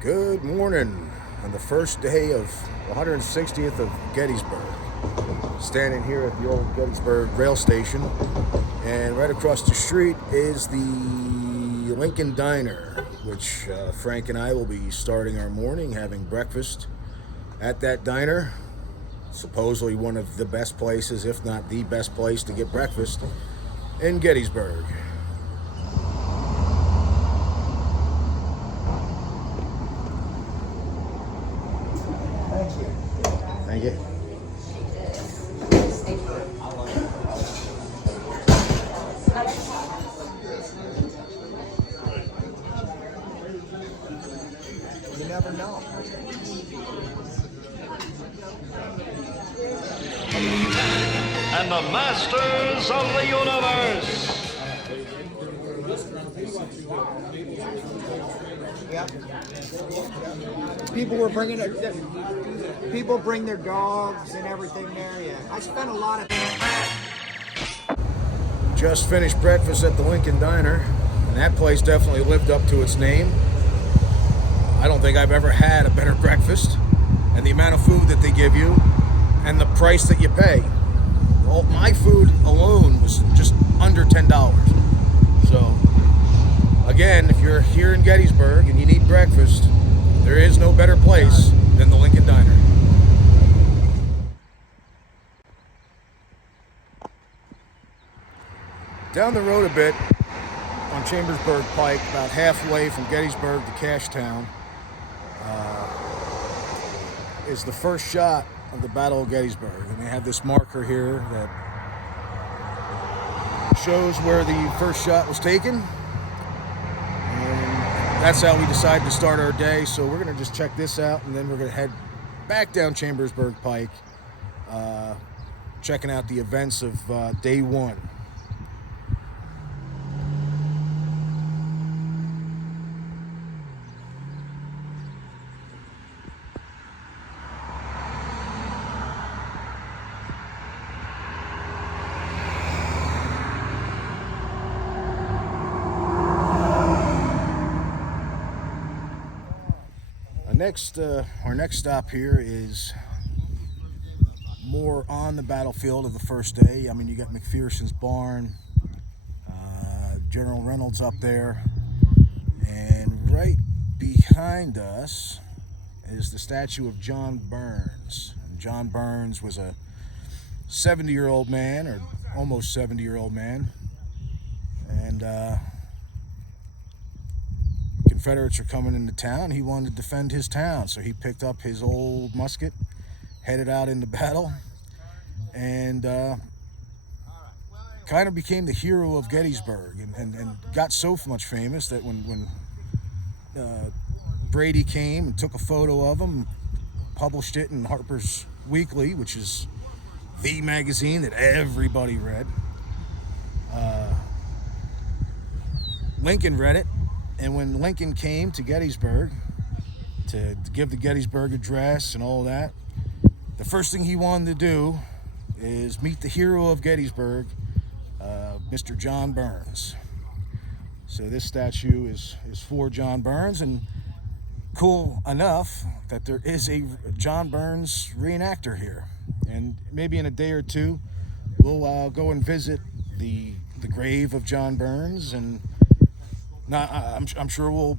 Good morning on the first day of 160th of Gettysburg. Standing here at the old Gettysburg rail station, and right across the street is the Lincoln Diner, which Frank and I will be starting our morning having breakfast at that diner. Supposedly one of the best places, if not the best place to get breakfast in Gettysburg. Thank you. You never know. And the masters of the universe. Yeah. People were bringing people bring their dogs and everything there. Yeah. I spent a lot of Just finished breakfast at the Lincoln Diner, and that place definitely lived up to its name. I don't think I've ever had a better breakfast, and the amount of food that they give you and the price that you pay. Well, my food alone was just under $10. So again, if you're here in Gettysburg and you need breakfast, there is no better place than the Lincoln Diner. Down the road a bit on Chambersburg Pike, about halfway from Gettysburg to Cashtown, is the first shot of the Battle of Gettysburg. And they have this marker here that shows where the first shot was taken. And that's how we decided to start our day. So we're going to just check this out, and then we're going to head back down Chambersburg Pike, checking out the events of day one. Our next stop here is more on the battlefield of the first day. I mean, you got McPherson's barn, General Reynolds up there, and right behind us is the statue of John Burns. And John Burns was a 70-year-old man, or almost 70-year-old man, and Confederates are coming into town. He wanted to defend his town, so he picked up his old musket, headed out into battle, and kind of became the hero of Gettysburg, and got so much famous that when Brady came and took a photo of him, published it in Harper's Weekly, which is the magazine that everybody read. Lincoln read it. And when Lincoln came to Gettysburg to give the Gettysburg Address and all that, the first thing he wanted to do is meet the hero of Gettysburg, Mr. John Burns. So this statue is for John Burns, and cool enough that there is a John Burns reenactor here. And maybe in a day or two, we'll go and visit the grave of John Burns, and I'm sure we'll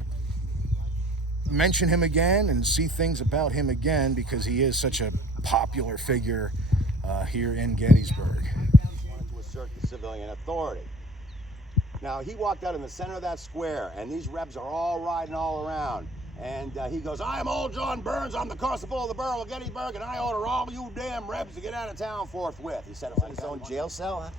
mention him again and see things about him again, because he is such a popular figure here in Gettysburg. Wanted to assert the civilian authority. Now, he walked out in the center of that square, and these Rebs are all riding all around. And he goes, "I am old John Burns. I'm the constable of the borough of Gettysburg, and I order all you damn Rebs to get out of town forthwith." He said it in his own jail cell.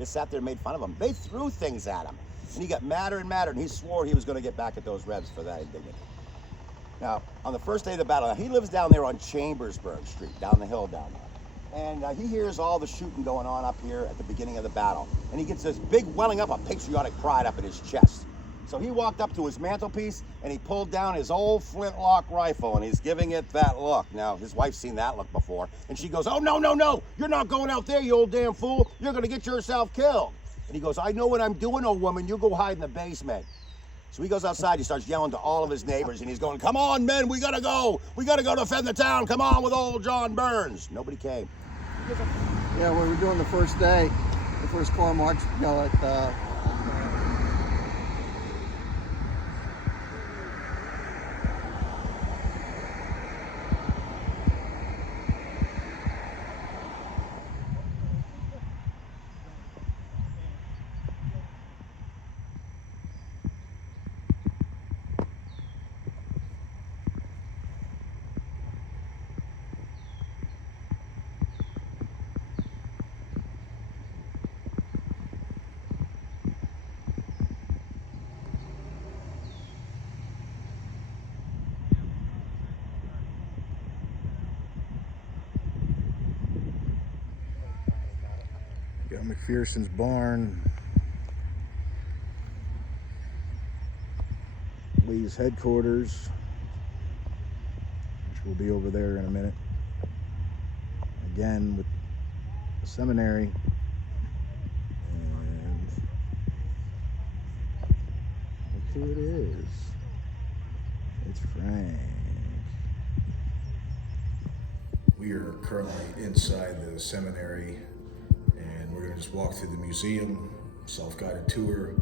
They sat there and made fun of him. They threw things at him. And he got madder and madder, and he swore he was going to get back at those Rebs for that indignity. Now, on the first day of the battle, he lives down there on Chambersburg Street, down the hill down there. And he hears all the shooting going on up here at the beginning of the battle. And he gets this big welling up of patriotic pride up in his chest. So he walked up to his mantelpiece, and he pulled down his old flintlock rifle, and he's giving it that look. Now, his wife's seen that look before, and she goes, "Oh, no, no, no, you're not going out there, you old damn fool. You're going to get yourself killed." And he goes, "I know what I'm doing, old woman. You go hide in the basement." So he goes outside, he starts yelling to all of his neighbors, and he's going, come on, men, we gotta go. We gotta go defend the town. Come on with old John Burns. Nobody came. Yeah, we were doing the first day, the first corps march, you know, at Got McPherson's barn. Lee's headquarters, which will be over there in a minute. Again with the seminary. And look who it is. It's Frank. We are currently inside the seminary, and we're going to just walk through the museum, self-guided tour.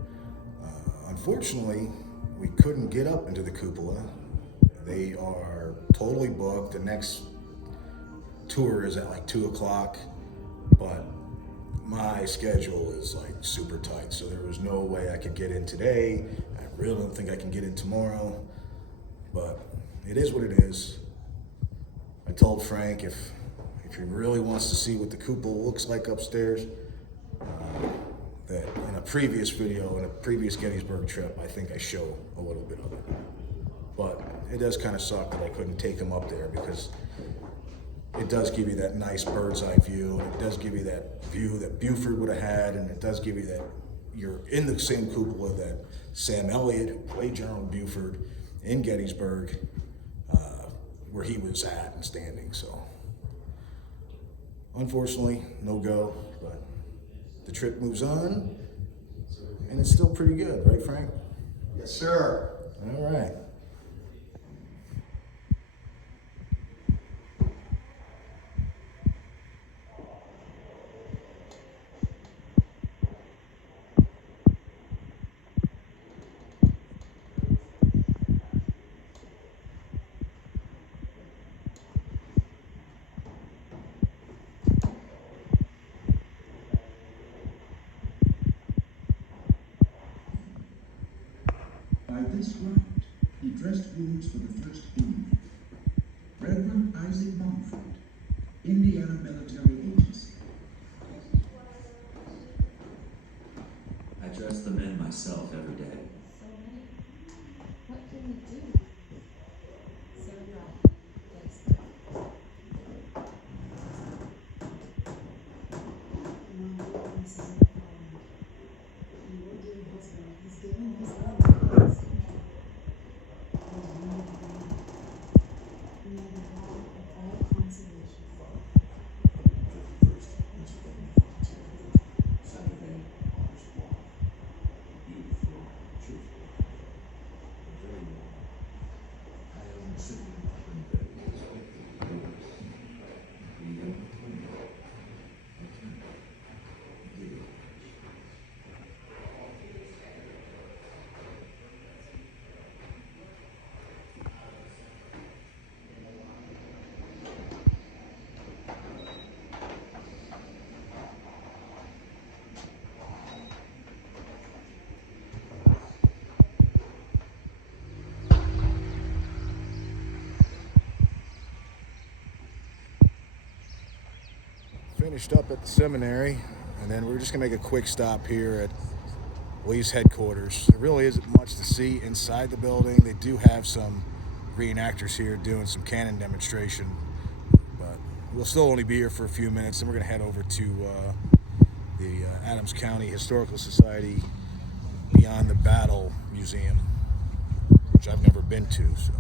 Unfortunately, we couldn't get up into the cupola. They are totally booked. The next tour is at like 2 o'clock, but my schedule is like super tight, so there was no way I could get in today. I really don't think I can get in tomorrow, but it is what it is. I told Frank if he really wants to see what the cupola looks like upstairs, that in a previous video, in a previous Gettysburg trip, I think I show a little bit of it. But it does kind of suck that I couldn't take him up there, because it does give you that nice bird's eye view, and it does give you that view that Buford would have had, and it does give you that you're in the same cupola that Sam Elliott, who played General Buford in Gettysburg, where he was at and standing. So unfortunately, no go, but the trip moves on, and it's still pretty good, right, Frank? Yes, sir. All right. By this right, he dressed wounds for the first eve. Reverend Isaac Montfort, Indiana Military Agency. I dress the men myself every day. What can we do? So right. Yes. He's giving his life. We have a power of all consolation. Saturday, August 1. Beautiful, truthful, very warm. I am sitting in the freedom, Finished up at the seminary, and then we're just gonna make a quick stop here at Lee's headquarters. There really isn't much to see inside the building. They do have some reenactors here doing some cannon demonstration, but we'll still only be here for a few minutes. Then we're gonna head over to the Adams County Historical Society Beyond the Battle Museum, which I've never been to. So.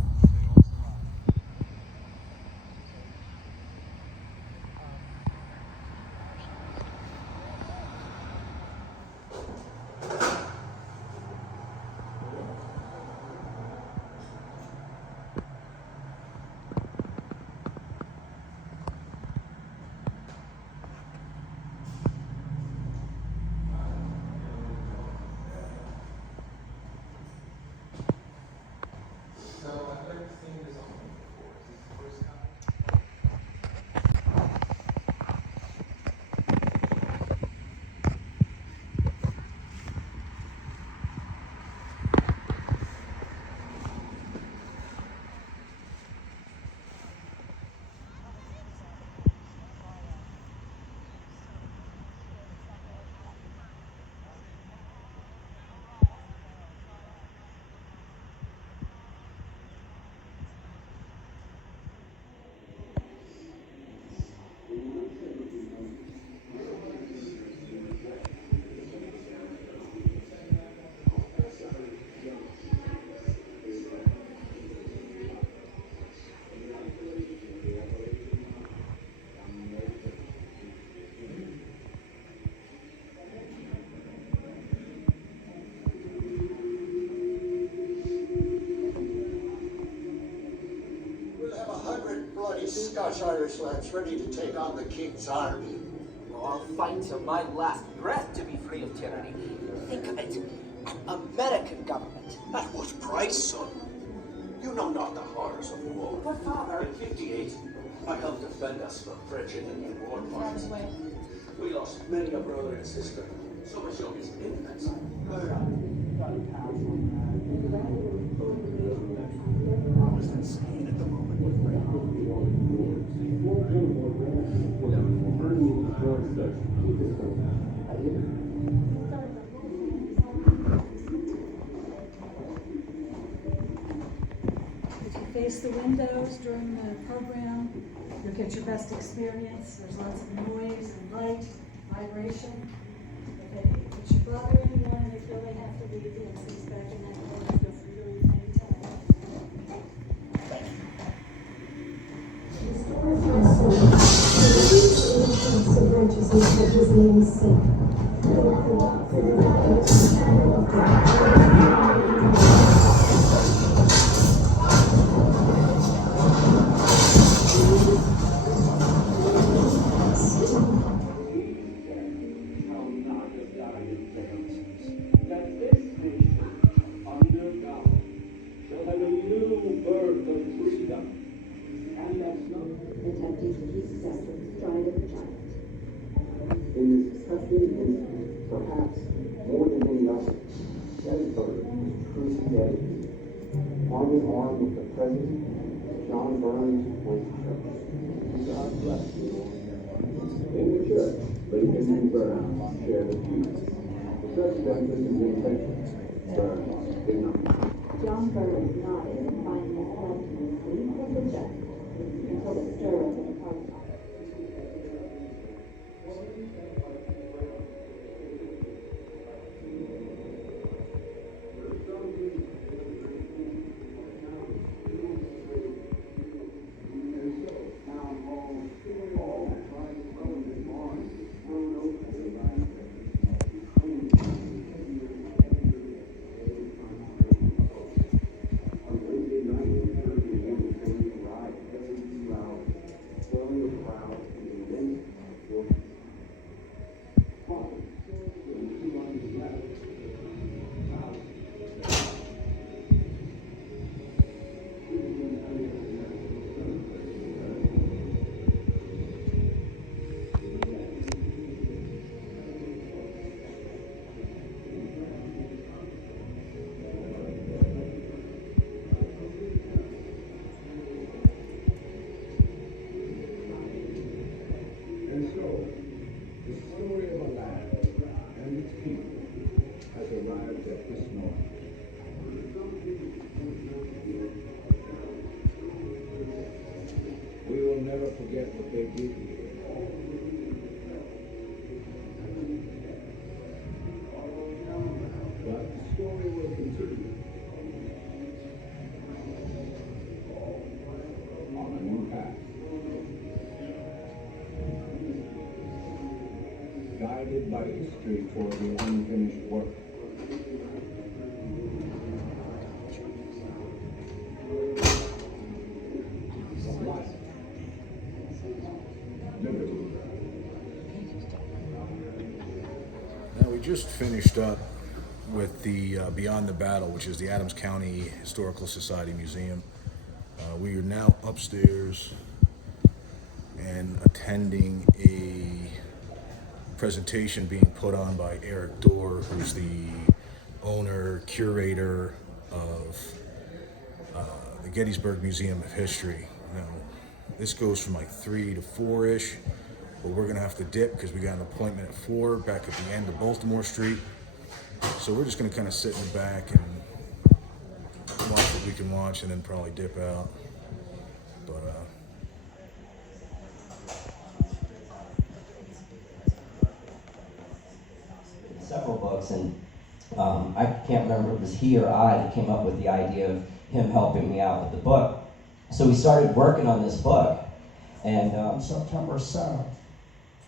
us Irish lads ready to take on the king's army. Oh, I'll fight till my last breath to be free of tyranny. Think of it, an American government. At what price, son? You know not the horrors of war. But father... In 58, I helped defend us from French and Indian war parties. We lost many a brother and sister, some as young as infants. I was in Spain at the moment. If you face the windows during the program, you'll get your best experience. There's lots of noise and light, vibration. If you bother anyone and they feel they have to leave, the MC's back in that corner. Feel free to leave anytime. Perhaps more than any other, Gettysburg was truly dead. Arm in arm with the President, John Burns went to church. God bless you. In the church, Lincoln and Burns shared the pews. The President listened intently. Burns did not. John Burns nodded and finally slept in the sleep of the just until the stir of the departed. Never forget what they did here. But the story will continue on a new path, guided by history toward the unfinished work. Now, we just finished up with the Beyond the Battle, which is the Adams County Historical Society Museum. We are now upstairs and attending a presentation being put on by Eric Dorr, who's the owner, curator of the Gettysburg Museum of History. Now, this goes from like 3 to 4-ish, but we're gonna have to dip because we got an appointment at 4 back at the end of Baltimore Street. So we're just gonna kind of sit in the back and watch what we can watch and then probably dip out. But several books, and I can't remember if it was he or I that came up with the idea of him helping me out with the book. So we started working on this book, and on September 7th,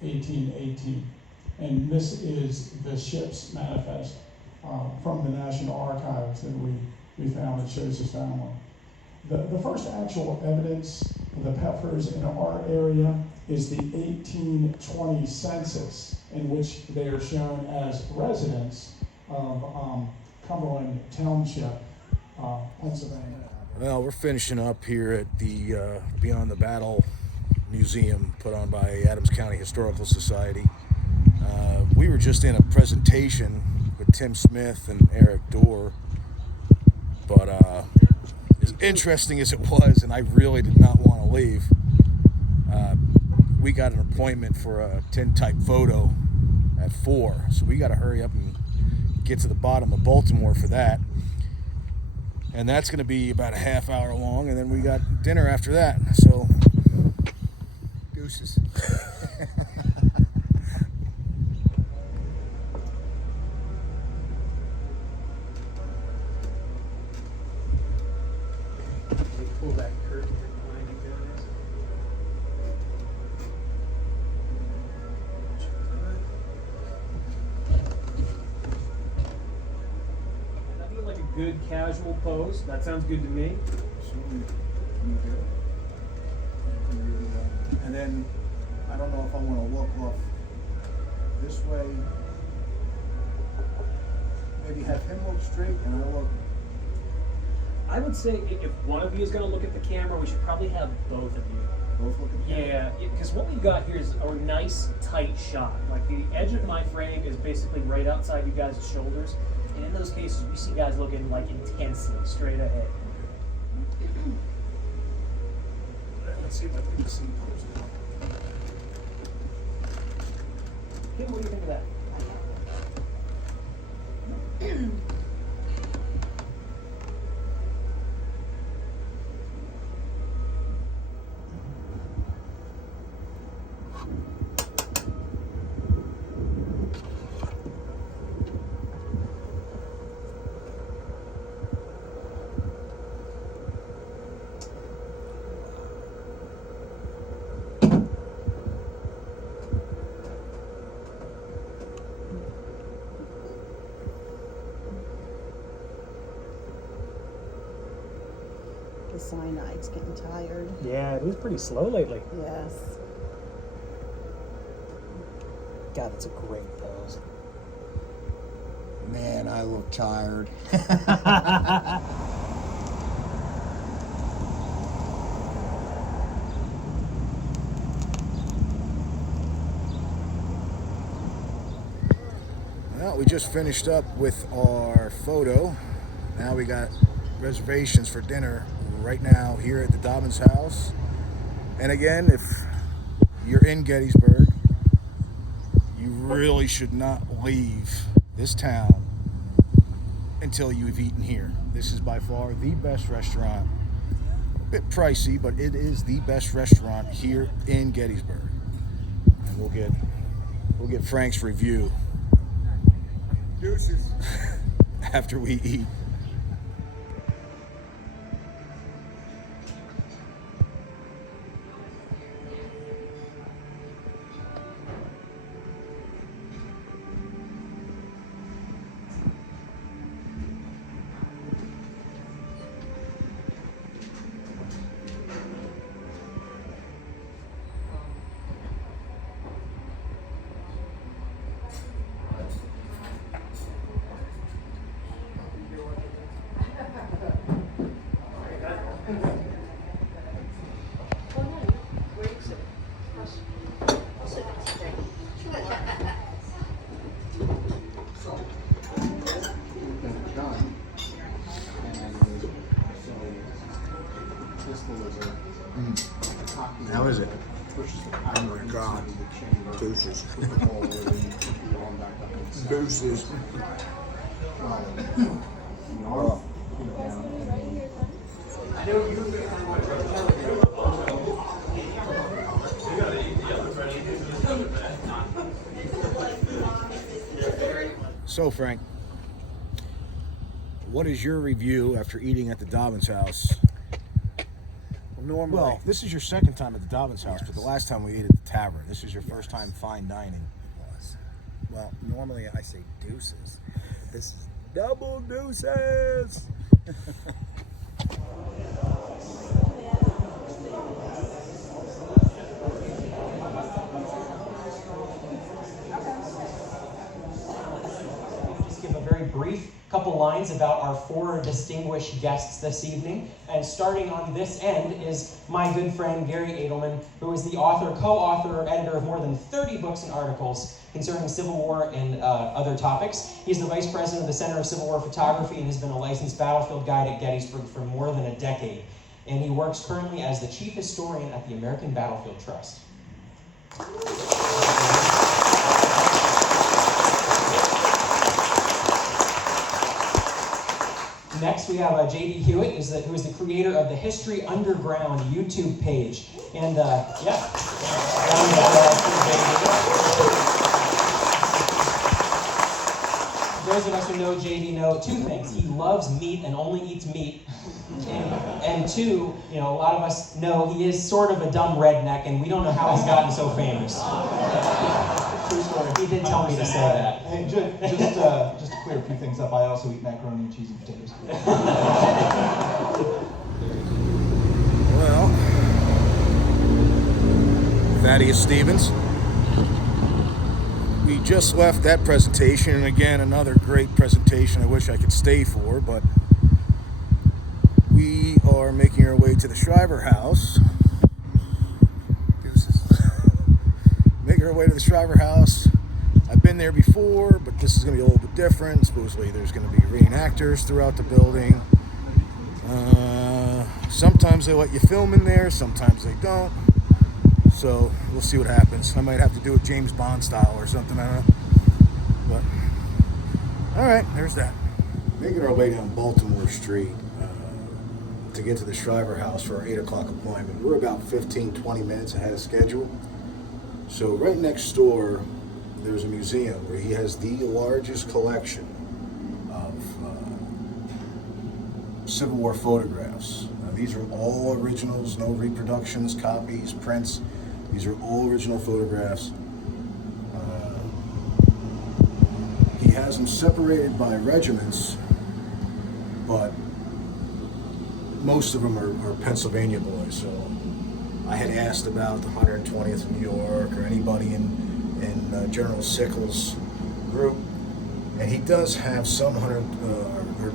1818, and this is the ship's manifest from the National Archives that we found at Shows' family. The first actual evidence of the Peffers in our area is the 1820 census, in which they are shown as residents of Cumberland Township, Pennsylvania. Well, we're finishing up here at the Beyond the Battle Museum put on by Adams County Historical Society. We were just in a presentation with Tim Smith and Eric Dorr, but as interesting as it was, and I really did not want to leave, we got an appointment for a tintype photo at 4, so we got to hurry up and get to the bottom of Baltimore for that. And that's going to be about a half hour long, and then we got dinner after that. So, deuces. Pull that curtain behind you guys. That looked like a good casual pose. That sounds good to me. And then, I don't know if I want to look off this way. Maybe have him look straight and I look. I would say if one of you is going to look at the camera, we should probably have both of you. Both look at the camera? Yeah, because what we've got here is a nice tight shot. Like the edge of my frame is basically right outside you guys' shoulders. And in those cases, we see guys looking like intensely straight ahead. let's see if I can see pose. Kim, what do you think of that? The cyanide's getting tired. Yeah, it was pretty slow lately. Yes. God, that's a great pose. Man, I look tired. Well, we just finished up with our photo. Now we got reservations for dinner right now here at the Dobbins house. And again, if you're in Gettysburg, you really should not leave this town until you've eaten here. This is by far the best restaurant. A bit pricey, but it is the best restaurant here in Gettysburg. And we'll get Frank's review Deuces. after we eat. How is it? Oh my God. Deuces. Deuces. Oh. So, Frank, what is your review after eating at the Dobbins house? Normally. Well, this is your second time at the Dobbins house, but the last time we ate at the tavern. This is your first time fine dining. Well, normally I say deuces. This is double deuces. brief couple lines about our 4 distinguished guests this evening. And starting on this end is my good friend Gary Edelman, who is the author, co-author, or editor of more than 30 books and articles concerning Civil War and other topics. He's the vice president of the Center of Civil War Photography and has been a licensed battlefield guide at Gettysburg for more than a decade. And he works currently as the chief historian at the American Battlefield Trust. Next, we have J.D. Hewitt, who is the creator of the History Underground YouTube page. And, those of us who know J.D. know 2 things. He loves meat and only eats meat. And 2, a lot of us know he is sort of a dumb redneck, and we don't know how he's gotten so famous. True story. He did tell me to say that. Hey, just to clear a few things up, I also eat macaroni and cheese and potatoes. Well, Thaddeus Stevens. We just left that presentation, and again, another great presentation I wish I could stay for, but we are making our way to the Shriver House. Making our way to the Shriver House. I've been there before, but this is going to be a little bit different. Supposedly there's going to be reenactors throughout the building. Sometimes they let you film in there, sometimes they don't. So we'll see what happens. I might have to do it James Bond style or something, I don't know. But, alright, there's that. Making our way down Baltimore Street to get to the Shriver House for our 8 o'clock appointment. We're about 15-20 minutes ahead of schedule. So right next door, there's a museum where he has the largest collection of Civil War photographs. These are all originals, no reproductions, copies, prints. These are all original photographs. He has them separated by regiments, but most of them are Pennsylvania boys. So I had asked about the 120th New York or anybody in General Sickles' group, and he does have some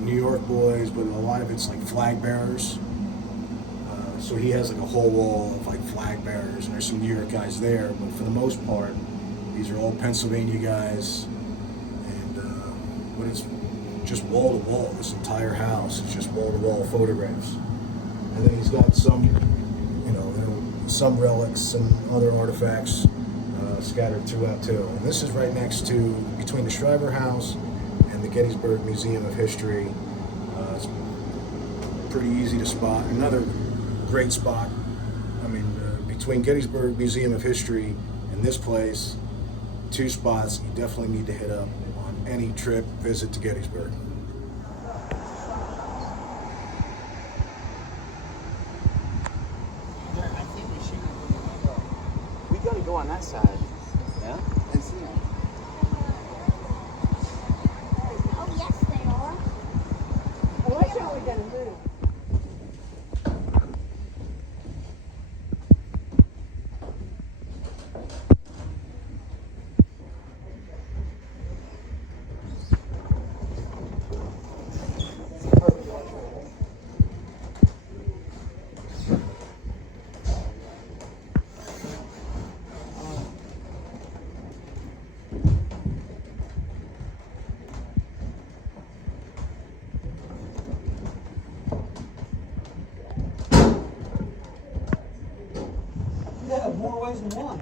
New York boys, but a lot of it's like flag bearers. So he has like a whole wall of like flag bearers, and there's some New York guys there, but for the most part, these are all Pennsylvania guys, and but it's just wall to wall. This entire house is just wall to wall photographs, and then he's got some, some relics and other artifacts scattered throughout too. And this is right next to, between the Shriver House and the Gettysburg Museum of History. It's pretty easy to spot. Another great spot, between Gettysburg Museum of History and this place, 2 spots you definitely need to hit up on any trip visit to Gettysburg. We gotta go on that side. Yeah? And see them. Oh, yes, they are. Oh, which one are we gonna move? More ways than one.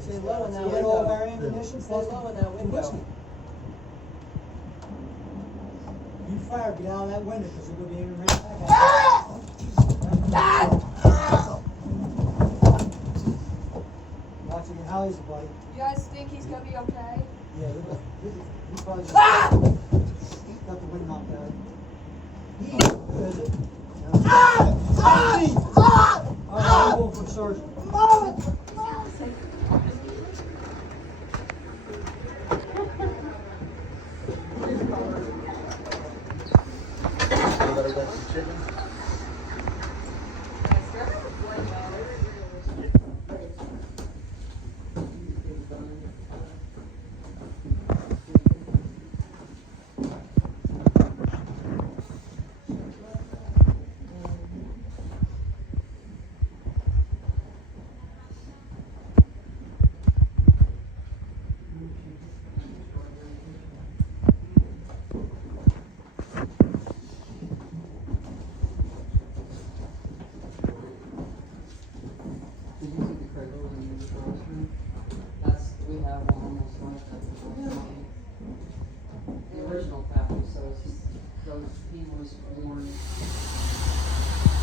Stay low in that Get all of window. our ammunition. Stay low in that window. You fire, get out of that window because they're going to be aiming right back at you. Watching your alleys, buddy. You guys think he's gonna be okay? Yeah, he probably got the wind knocked out. Who is it? All right, I'm going for Sergeant.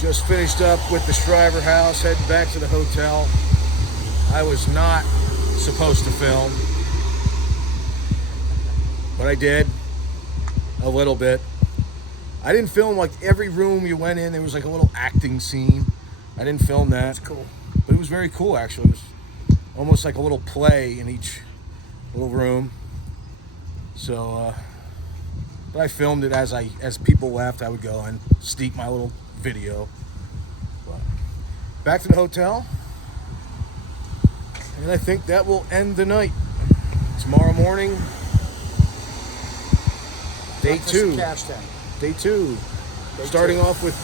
Just finished up with the Shriver house, heading back to the hotel. I was not supposed to film, but I did a little bit. I didn't film like every room you went in. There was like a little acting scene. I didn't film that. That's cool. But it was very cool, actually. It was almost like a little play in each little room. So, but I filmed it as people left. I would go and sneak my little video. But back to the hotel, and I think that will end the night. Tomorrow morning, day Breakfast 2. in Cashtown. Day 2. Starting off with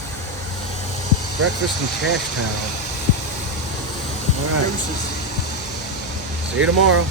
breakfast in Cashtown. All right. Deuces. See you tomorrow.